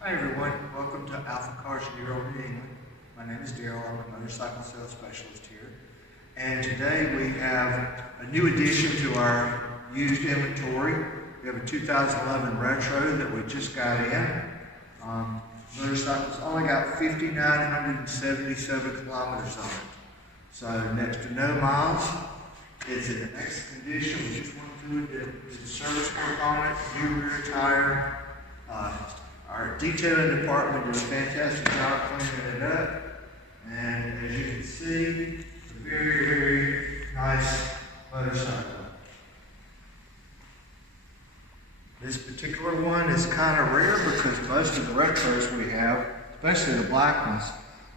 Hi everyone, welcome to AlphaCars Ural in England. My name is Daryl, I'm a motorcycle sales specialist here. And today we have a new addition to our used inventory. We have a 2011 Retro that we just got in. Motorcycle's only got 5,977 kilometers on it. So next to no miles. It's in excellent condition. We just went through it, did service work on it, new rear tire. Our detailing department did a fantastic job cleaning it up. And as you can see, it's a very, very nice motorcycle. This particular one is kind of rare because most of the retros we have, especially the black ones,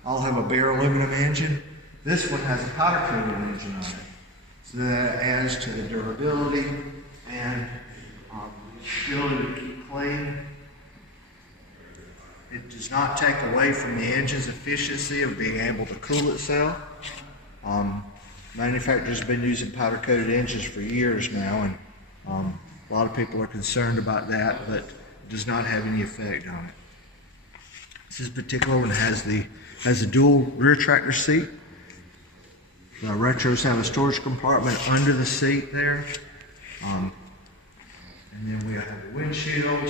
all have a bare aluminum engine. This one has a powder coated engine on it. So that adds to the durability and ability to keep clean. It does not take away from the engine's efficiency of being able to cool itself. Manufacturers have been using powder coated engines for years now, and a lot of people are concerned about that, but it does not have any effect on it. This particular one has a dual rear tractor seat. The Retros have a storage compartment under the seat there. And then we have the windshield.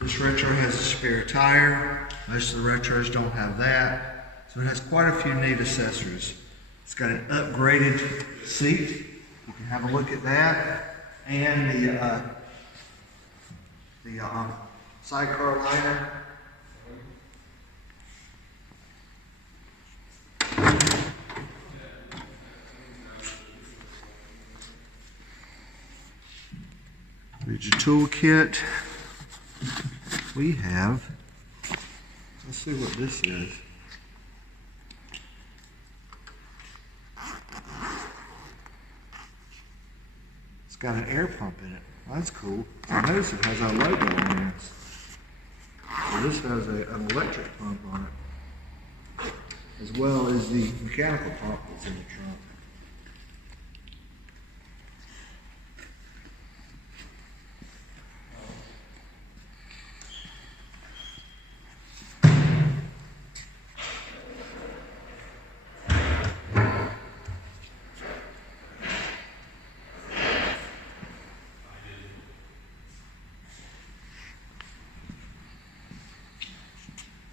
This Retro has a spare tire. Most of the Retros don't have that. So it has quite a few neat accessories. It's got an upgraded seat. You can have a look at that. And the sidecar liner. There's your toolkit. We have, let's see what this is. It's got an air pump in it. Well, that's cool. I notice it has our logo on this. So this has an electric pump on it, as well as the mechanical pump that's in the trunk.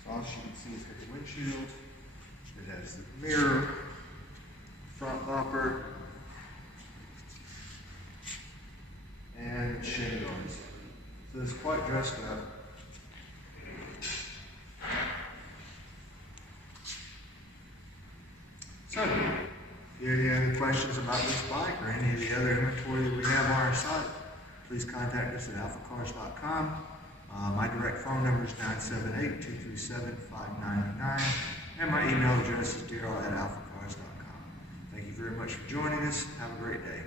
As you can see, it's got the windshield, it has the mirror, front bumper, and shin guards. So it's quite dressed up. So, if you have any other questions about this bike or any of the other inventory that we have on our site, please contact us at alphacars.com. My direct phone number is 978-237-5999, and my email address is daryl@alphacars.com. Thank you very much for joining us. Have a great day.